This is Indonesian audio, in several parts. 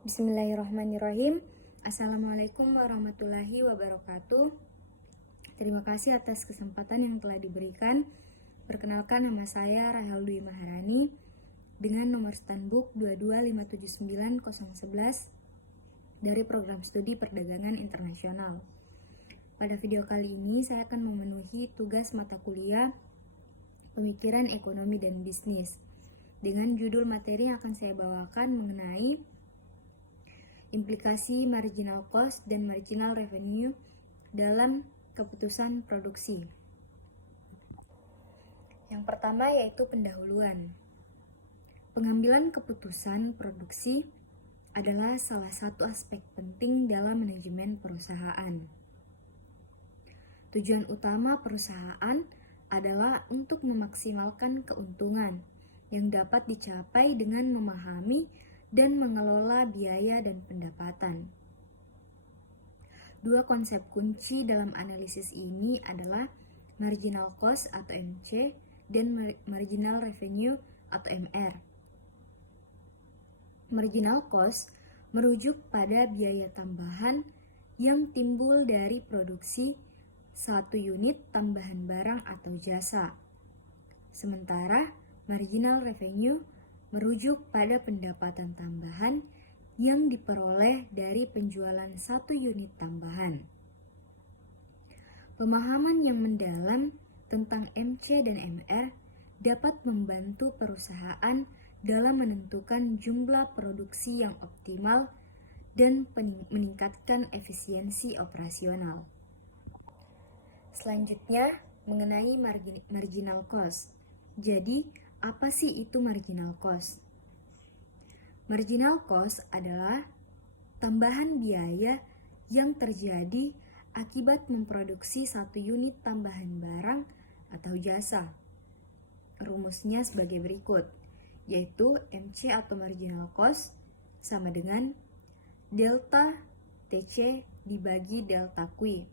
Bismillahirrahmanirrahim. Assalamualaikum warahmatullahi wabarakatuh. Terima kasih atas kesempatan yang telah diberikan. Perkenalkan, nama saya Rahel Dwi Maharani dengan nomor standbook 22579-011 dari Program Studi Perdagangan Internasional. Pada video kali ini saya akan memenuhi tugas mata kuliah Pemikiran Ekonomi dan Bisnis dengan judul materi yang akan saya bawakan mengenai implikasi marginal cost dan marginal revenue dalam keputusan produksi. Yang pertama yaitu pendahuluan. Pengambilan keputusan produksi adalah salah satu aspek penting dalam manajemen perusahaan. Tujuan utama perusahaan adalah untuk memaksimalkan keuntungan yang dapat dicapai dengan memahami dan mengelola biaya dan pendapatan. Dua konsep kunci dalam analisis ini adalah marginal cost atau MC dan marginal revenue atau MR. Marginal cost merujuk pada biaya tambahan yang timbul dari produksi satu unit tambahan barang atau jasa. Sementara marginal revenue merujuk pada pendapatan tambahan yang diperoleh dari penjualan satu unit tambahan. Pemahaman yang mendalam tentang MC dan MR dapat membantu perusahaan dalam menentukan jumlah produksi yang optimal dan meningkatkan efisiensi operasional. Selanjutnya, mengenai marginal cost. Jadi, apa sih itu marginal cost? Marginal cost adalah tambahan biaya yang terjadi akibat memproduksi satu unit tambahan barang atau jasa. Rumusnya sebagai berikut, yaitu MC atau marginal cost sama dengan delta TC dibagi delta Q,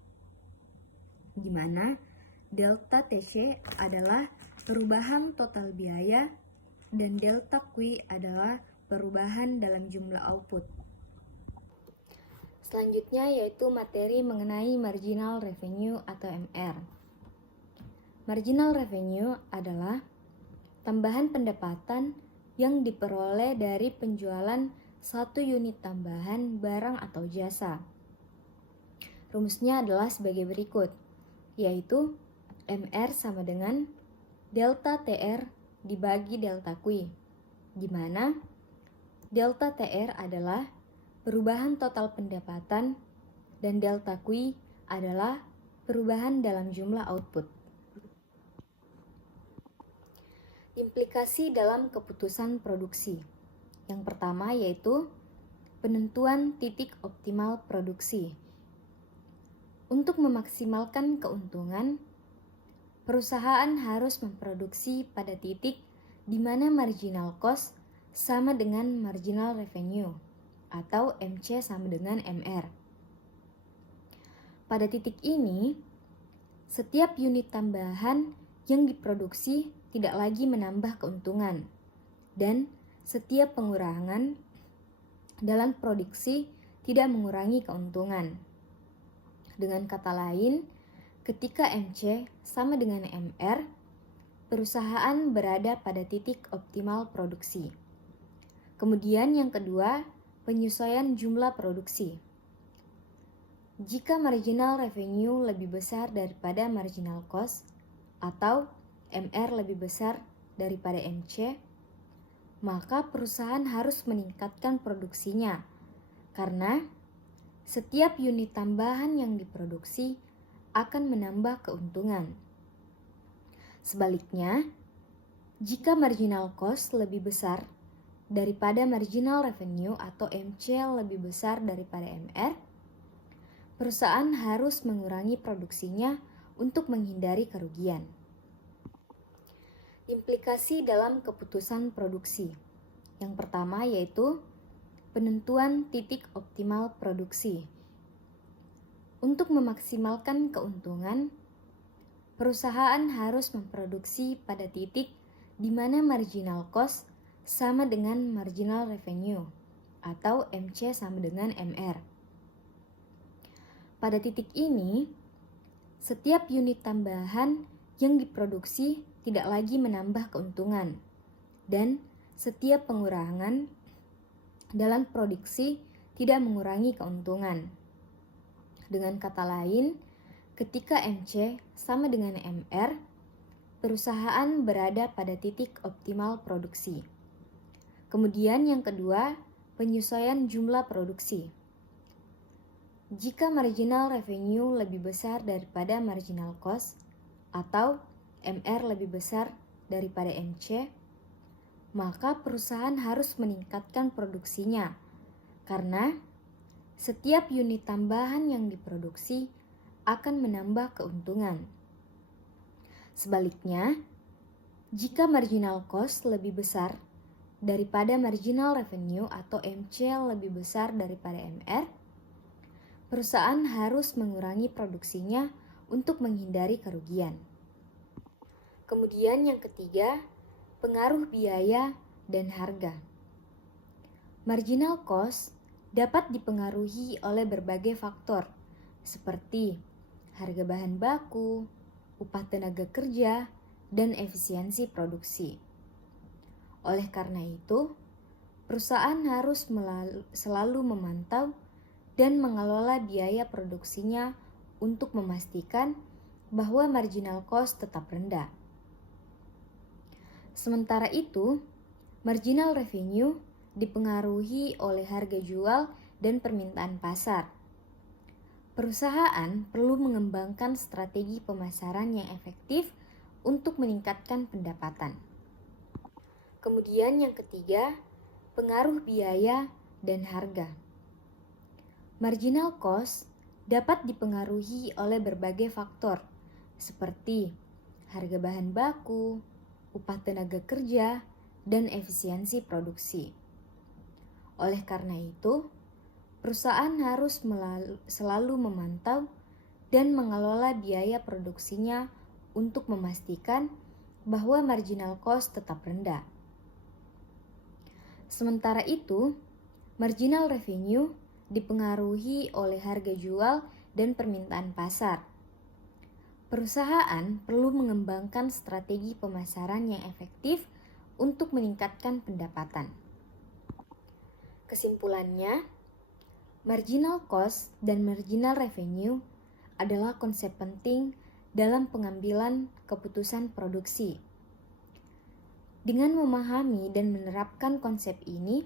di mana delta TC adalah perubahan total biaya dan delta Q adalah perubahan dalam jumlah output. Selanjutnya yaitu materi mengenai marginal revenue atau MR. Marginal revenue adalah tambahan pendapatan yang diperoleh dari penjualan satu unit tambahan barang atau jasa. Rumusnya adalah sebagai berikut, yaitu MR sama dengan delta TR dibagi delta Q, di mana delta TR adalah perubahan total pendapatan dan delta Q adalah perubahan dalam jumlah output. Implikasi dalam keputusan produksi. Yang pertama yaitu penentuan titik optimal produksi. Untuk memaksimalkan keuntungan, perusahaan harus memproduksi pada titik di mana marginal cost sama dengan marginal revenue atau MC sama dengan MR. Pada titik ini, setiap unit tambahan yang diproduksi tidak lagi menambah keuntungan dan setiap pengurangan dalam produksi tidak mengurangi keuntungan. Dengan kata lain, ketika MC sama dengan MR, perusahaan berada pada titik optimal produksi. Kemudian yang kedua, penyesuaian jumlah produksi. Jika marginal revenue lebih besar daripada marginal cost atau MR lebih besar daripada MC, maka perusahaan harus meningkatkan produksinya karena setiap unit tambahan yang diproduksi akan menambah keuntungan. Sebaliknya, jika marginal cost lebih besar daripada marginal revenue atau MC lebih besar daripada MR, perusahaan harus mengurangi produksinya untuk menghindari kerugian. Implikasi dalam keputusan produksi. Yang pertama yaitu penentuan titik optimal produksi. Untuk memaksimalkan keuntungan, perusahaan harus memproduksi pada titik di mana marginal cost sama dengan marginal revenue atau MC sama dengan MR. Pada titik ini, setiap unit tambahan yang diproduksi tidak lagi menambah keuntungan, dan setiap pengurangan dalam produksi tidak mengurangi keuntungan. Dengan kata lain, ketika MC sama dengan MR, perusahaan berada pada titik optimal produksi. Kemudian yang kedua, penyesuaian jumlah produksi. Jika marginal revenue lebih besar daripada marginal cost atau MR lebih besar daripada MC, maka perusahaan harus meningkatkan produksinya karena setiap unit tambahan yang diproduksi akan menambah keuntungan. Sebaliknya, jika marginal cost lebih besar daripada marginal revenue atau MC lebih besar daripada MR, perusahaan harus mengurangi produksinya untuk menghindari kerugian. Kemudian yang ketiga, pengaruh biaya dan harga. Marginal cost dapat dipengaruhi oleh berbagai faktor seperti harga bahan baku, upah tenaga kerja, dan efisiensi produksi. Oleh karena itu, perusahaan harus selalu memantau dan mengelola biaya produksinya untuk memastikan bahwa marginal cost tetap rendah. Sementara itu, marginal revenue dipengaruhi oleh harga jual dan permintaan pasar. Perusahaan perlu mengembangkan strategi pemasaran yang efektif untuk meningkatkan pendapatan. Kemudian yang ketiga, pengaruh biaya dan harga. Marginal cost dapat dipengaruhi oleh berbagai faktor seperti harga bahan baku, upah tenaga kerja, dan efisiensi produksi. Oleh karena itu, perusahaan harus selalu memantau dan mengelola biaya produksinya untuk memastikan bahwa marginal cost tetap rendah. Sementara itu, marginal revenue dipengaruhi oleh harga jual dan permintaan pasar. Perusahaan perlu mengembangkan strategi pemasaran yang efektif untuk meningkatkan pendapatan. Kesimpulannya, marginal cost dan marginal revenue adalah konsep penting dalam pengambilan keputusan produksi. Dengan memahami dan menerapkan konsep ini,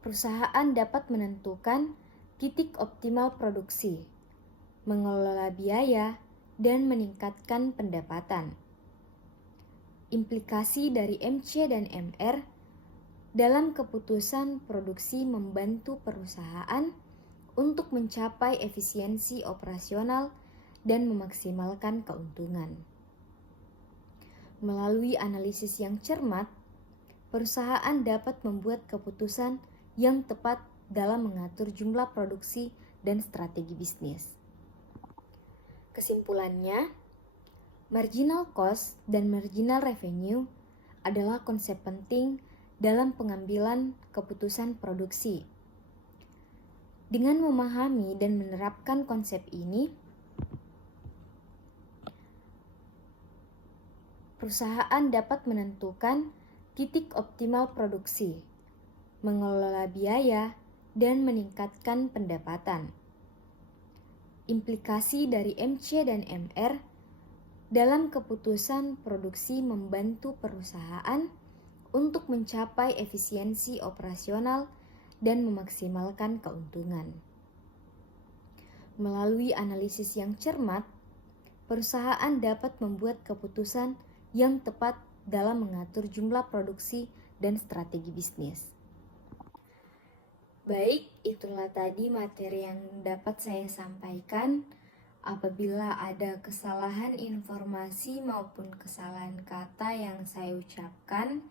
perusahaan dapat menentukan titik optimal produksi, mengelola biaya, dan meningkatkan pendapatan. Implikasi dari MC dan MR dalam keputusan produksi membantu perusahaan untuk mencapai efisiensi operasional dan memaksimalkan keuntungan. Melalui analisis yang cermat, perusahaan dapat membuat keputusan yang tepat dalam mengatur jumlah produksi dan strategi bisnis. Kesimpulannya, marginal cost dan marginal revenue adalah konsep penting dalam pengambilan keputusan produksi. Dengan memahami dan menerapkan konsep ini, perusahaan dapat menentukan titik optimal produksi, mengelola biaya, dan meningkatkan pendapatan. Implikasi dari MC dan MR dalam keputusan produksi membantu perusahaan untuk mencapai efisiensi operasional dan memaksimalkan keuntungan. Melalui analisis yang cermat, perusahaan dapat membuat keputusan yang tepat dalam mengatur jumlah produksi dan strategi bisnis. Baik, itulah tadi materi yang dapat saya sampaikan. Apabila ada kesalahan informasi maupun kesalahan kata yang saya ucapkan,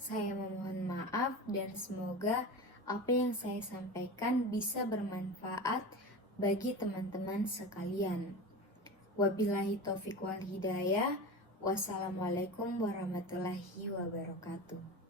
saya memohon maaf dan semoga apa yang saya sampaikan bisa bermanfaat bagi teman-teman sekalian. Wabillahi taufiq wal hidayah. Wassalamualaikum warahmatullahi wabarakatuh.